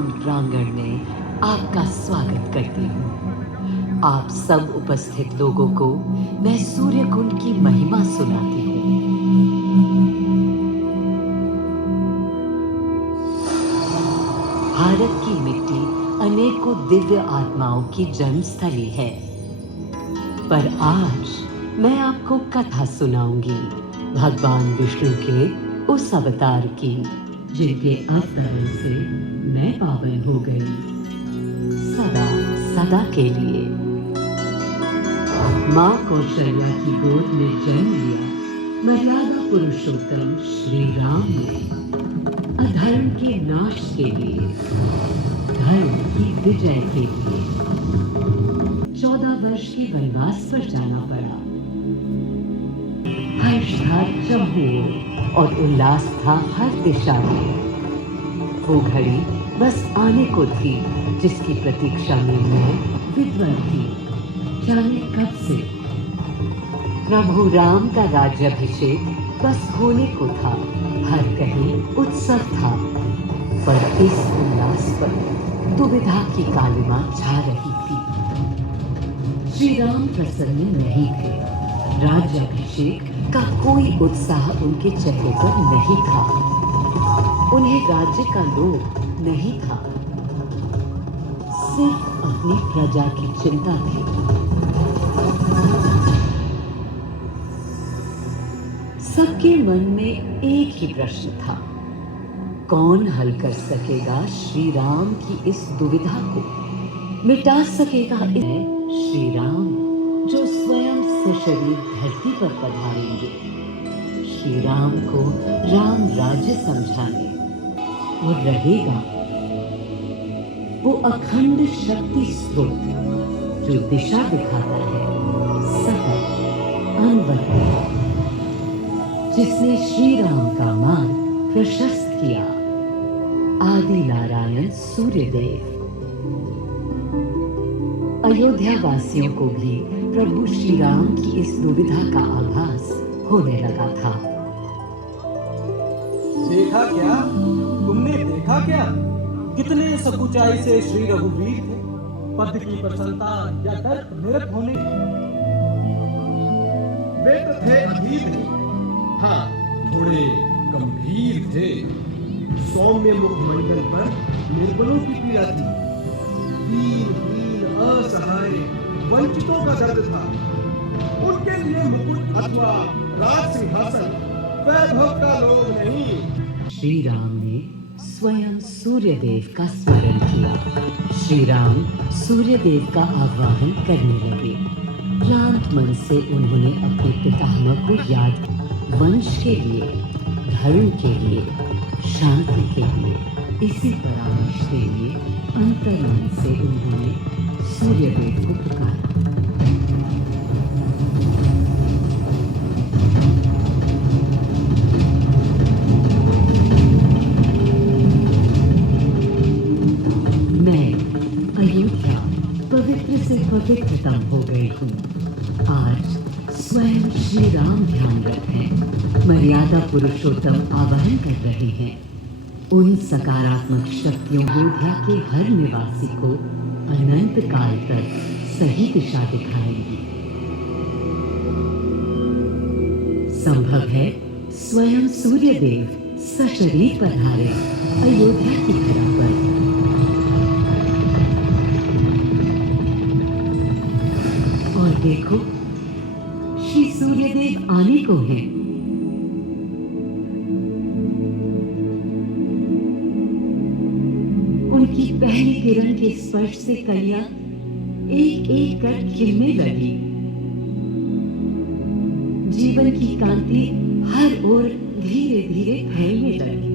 कुंड प्रांगण में आपका स्वागत करती हूँ। आप सब उपस्थित लोगों को मैं सूर्य कुंड की महिमा सुनाती हूँ। भारत की मिट्टी अनेकों दिव्य आत्माओं की जन्मस्थली है, पर आज मैं आपको कथा सुनाऊंगी भगवान विष्णु के उस अवतार की, जिनके अवतरण से मैं पावन हो गई सदा सदा के लिए। माँ कौशल्या की गोद में जन्म लिया मर्यादा पुरुषोत्तम श्री राम ने अधर्म के नाश के लिए, धर्म की विजय के लिए 14 वर्ष के वनवास पर जाना पड़ा। हर्ष था चहुओं और उल्लास था हर दिशा में। वो घड़ी बस आने को थी जिसकी प्रतीक्षा में मैं विद्वान थी, जाने कब से। प्रभु राम का राज्याभिषेक बस होने को था, हर कहीं उत्सव था, पर इस उल्लास पर दुविधा की कालिमा छा रही थी। श्री राम प्रसन्न नहीं थे, राज्याभिषेक का कोई उत्साह उनके चेहरे पर नहीं था, उन्हें राज्य का लोभ नहीं था, सिर्फ अपनी प्रजा की चिंता थी। सबके मन में एक ही प्रश्न था, कौन हल कर सकेगा श्री राम की इस दुविधा को, मिटा सकेगा श्री राम जो स्वयं सशरीर धरती पर पधारेंगे, श्री राम को राम राज्य समझाने। और रहेगा वो अखंड शक्ति स्रोत जो दिशा दिखाता है सतत अनवरत, जिसने श्री राम का मार्ग प्रशस्त किया, आदि नारायण सूर्यदेव। अयोध्या वासियों को भी प्रभु श्री राम की इस दुविधा का आभास होने लगा था। देखा क्या? तुमने देखा क्या? कितने सकुचाई से श्री रघुवीर थे, पद की प्रसन्नता या डर निरत होने। वे तो थे अधीर ही, हाँ थोड़े गंभीर थे। सौम्य मुखमंडल पर निर्बलों की पीड़ा थी, दीन असहाय वंचितों का दर्द था। उनके लिए मुकुट अथवा राज सिंहासन वैभव का लोभ नहीं। श्री राम ने स्वयं सूर्यदेव का स्मरण किया। श्री राम सूर्यदेव का आह्वान करने लगे। क्लांत मन से उन्होंने अपने पितामह को याद, वंश के लिए, धर्म के लिए, शांति के लिए, इसी परामर्श के लिए अंतर्मन से उन्होंने सूर्यदेव को पुकारा। मैं अयोध्या पवित्र से पवित्रतम हो गई हूँ। आज स्वयं श्री राम ध्यान रखें, मर्यादा पुरुषोत्तम आवाहन कर रहे हैं। उन सकारात्मक शक्तियों अयोध्या के हर निवासी को अनंत काल तक सही दिशा दिखाएंगी। संभव है स्वयं सूर्यदेव सशरीर पधारे अयोध्या की धरा पर। और देखो, श्री सूर्यदेव आने को हैं। उनकी पहली किरण के स्पर्श से कलियां एक एक कर खिलने लगी। जीवन की कांति हर ओर धीरे धीरे फैलने लगी।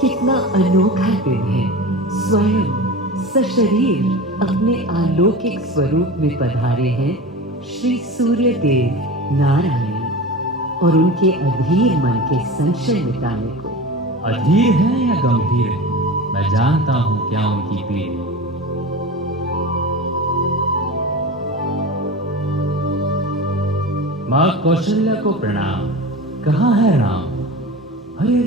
कितना अनोखा दिन है। स्वयं सशरीर अपने अलौकिक स्वरूप में पधारे हैं श्री सूर्यदेव नारायण। और उनके अधीर मन के संशय मिटाने को। अधीर है या गंभीर है, मैं जानता हूं क्या उनकी पीड़ है। माँ कौशल्या को प्रणाम। कहाँ है राम? अरे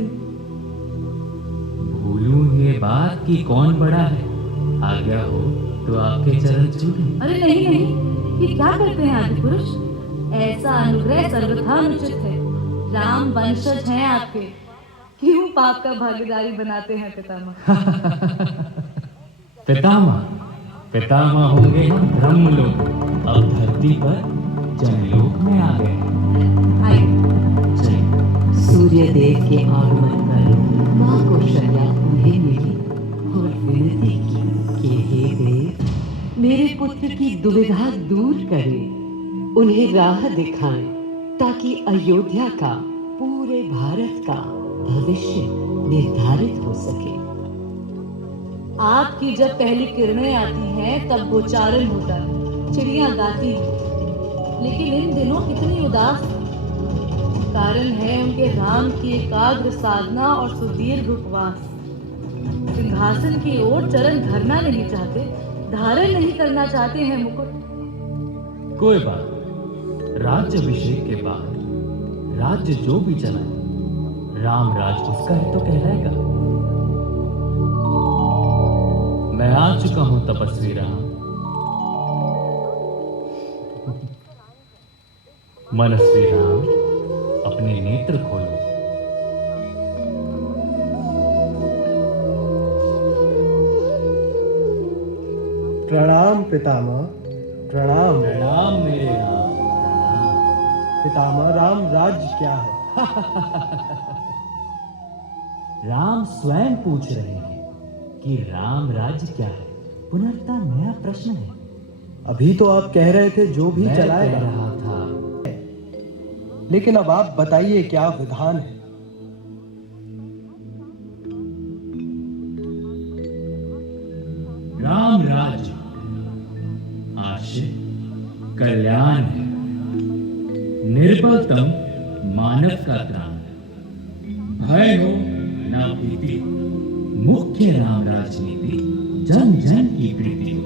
भूलूं ये बात कि कौन बड़ा है। आज्ञा हो तो आपके चरण छूटें। अरे नहीं नहीं, ये क्या करते हैं आदि पुरुष? ऐसा अनुग्रह सर्वथा अनुचित है। राम वंशज हैं आपके, क्यों पाप का भागीदारी बनाते हैं पितामह? पितामह पितामह होंगे हम ब्रह्मलोक, अब धरती पर जनलोक में आ गए। सूर्यदेव के आगमन पर माँ कौशल्या उन्हें मिली और विनती की कि हे देव, मेरे पुत्र की दुविधा दूर करें, उन्हें राह दिखाएं ताकि अयोध्या का, पूरे भारत का भविष्य निर्धारित हो सके। आपकी जब पहली किरणें आती हैं तब गोचारण होता है, चिड़ियां गाती हैं, लेकिन इन दिनों कितनी उदास है। कारण है उनके राम की एकाग्र साधना और सुदीर्घ उपवास। सिंहासन की ओर चरण धरना नहीं चाहते, धारण नहीं करना चाहते हैं मुकुट। कोई बात नहीं, राज्याभिषेक के बाद राज्य जो भी चलाए, राम राज उसका ही तो कहलाएगा। मैं आ चुका हूं तपस्वी राम। मनस्वी राम, अपने नेत्र खोलो। प्रणाम पितामह, प्रणाम। प्रणाम मेरे राम, प्रणाम। पितामह, राम राज्य क्या है? राम स्वयं पूछ रहे हैं कि राम राज्य क्या है। पुनर्ता नया प्रश्न है। अभी तो आप कह रहे थे जो भी मैं चलाएगा। कह रहा था। लेकिन अब आप बताइए क्या विधान है? राम राज्य आशय कल्याण है, निर्बलतम मानव का त्राण। भय हो ना भीति, मुख्य राम राजनीति, जन जन की प्रीति हो।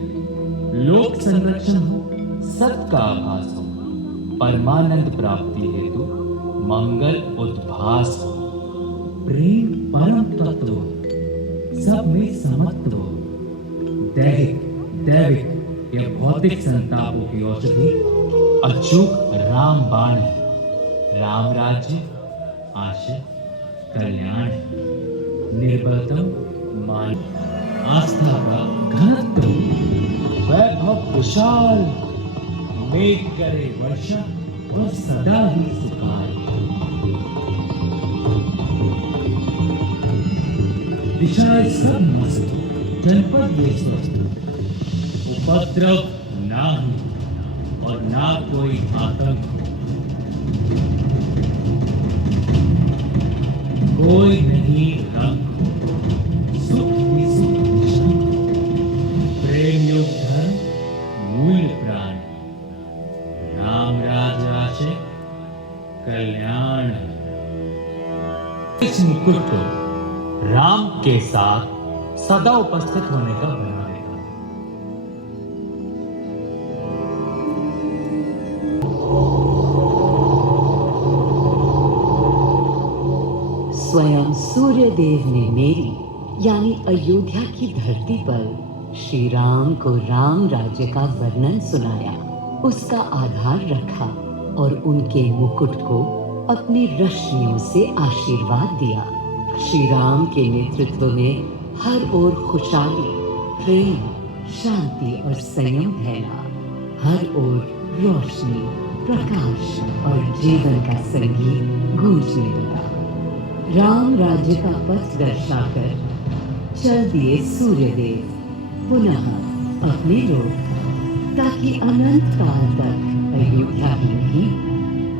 लोक संरक्षण हो, सबका आभास हो, परमानंद प्राप्ति हेतु मंगल उद्भास हो। प्रेम परम तत्व हो, सब में समत्व हो। दैहिक दैविक या भौतिक संतापों की औषधि अचूक राम बाण है। राम राज्य आशय कल्याण है, निर्बलतम मान आस्था का घनत्व, वैभव विशाल, मेघ करे वर्षा और सदा ही सुकाल। दिशाएं सब मस्त, जनपद ये स्वस्थ, उपद्रव ना हो और ना कोई आतंक हो। कोई नहीं रंग हो, सुख ही सुख निशंक हो। प्रेम योग धर्म मूल प्राण, राम राज आशय कल्याण। इस मुकुट को राम के साथ सदा उपस्थित होने का बना देगा। स्वयं सूर्यदेव ने मेरी यानी अयोध्या की धरती पर श्री राम को राम राज्य का वर्णन सुनाया, उसका आधार रखा और उनके मुकुट को अपनी रश्मियों से आशीर्वाद दिया। श्री राम के नेतृत्व में हर ओर खुशहाली, प्रेम, शांति और संयम फैला। हर ओर रोशनी, प्रकाश और जीवन का संगीत गूंजने लगा। राम राज्य का पथ दर्शाकर चल दिए सूर्यदेव पुनः अपने लोक, ताकि अनंत काल तक अयोध्या ही नहीं,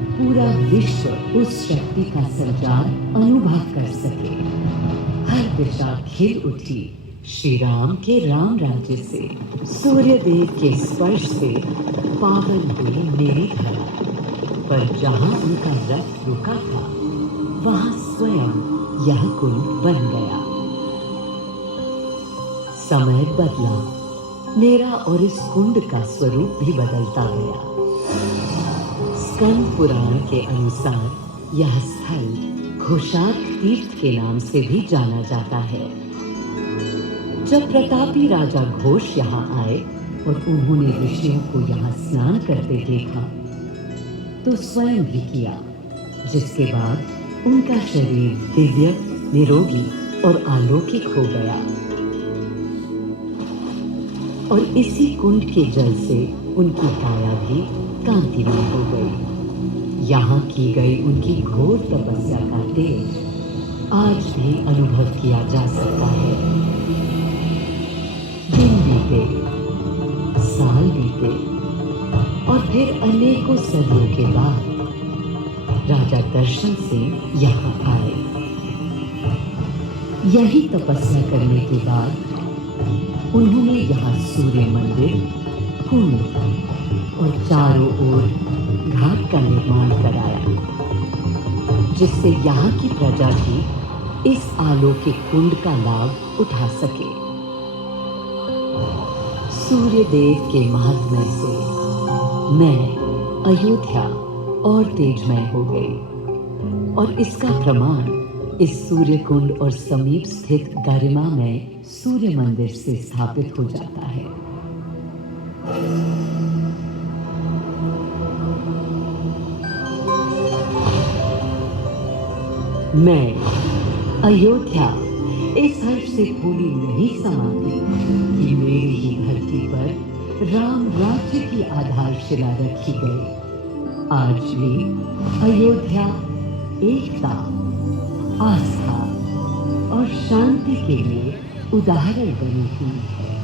पूरा विश्व उस शक्ति का संचार अनुभव कर सके। हर दिशा खिल उठी श्री राम के राम राज्य से। सूर्यदेव के स्पर्श से पावन हुई मेरी धरा। पर जहां उनका रथ रुका था वहां स्वयं यह कुंड बन गया। समय बदला, मेरा और इस कुंड का स्वरूप भी बदलता गया। स्कंद पुराण के अनुसार यह स्थल घोषात तीर्थ के नाम से भी जाना जाता है। जब प्रतापी राजा घोष यहाँ आए और उन्होंने ऋषियों को यहाँ स्नान करते देखा तो स्वयं भी किया, जिसके बाद उनका शरीर दिव्य, निरोगी और अलौकिक हो गया। और इसी कुंड के जल से उनकी काया भी कांतिमय हो गई। यहाँ की गई उनकी घोर तपस्या का तेज आज भी अनुभव किया जा सकता है। दिन बीते, साल बीते और फिर अनेकों सदियों के बाद राजा दर्शन से यहाँ आए। यही तपस्या करने के बाद उन्होंने यहाँ सूर्य मंदिर, कुंड और चारों ओर घाट का निर्माण कराया, जिससे यहाँ की प्रजा भी इस अलौकिक कुंड का लाभ उठा सके। सूर्य देव के महात्म्य से मैं अयोध्या और तेजमय हो गई और इसका प्रमाण इस सूर्य कुंड और समीप स्थित गरिमामय सूर्य मंदिर से स्थापित हो जाता है। मैं अयोध्या इस हर्ष से फूली नहीं समाती कि मेरी ही धरती पर राम राज्य की आधारशिला रखी गई। आज भी अयोध्या एकता, आस्था और शांति के लिए उदाहरण बनी हुई है।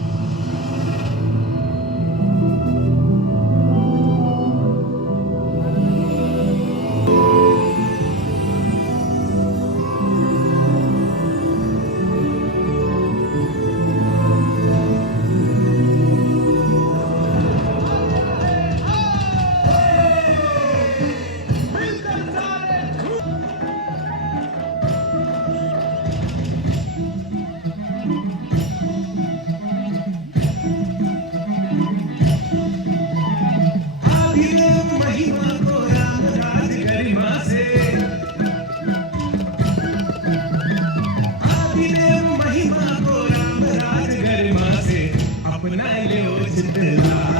महिमा को राम राज गरिमा से अपना लो चितला।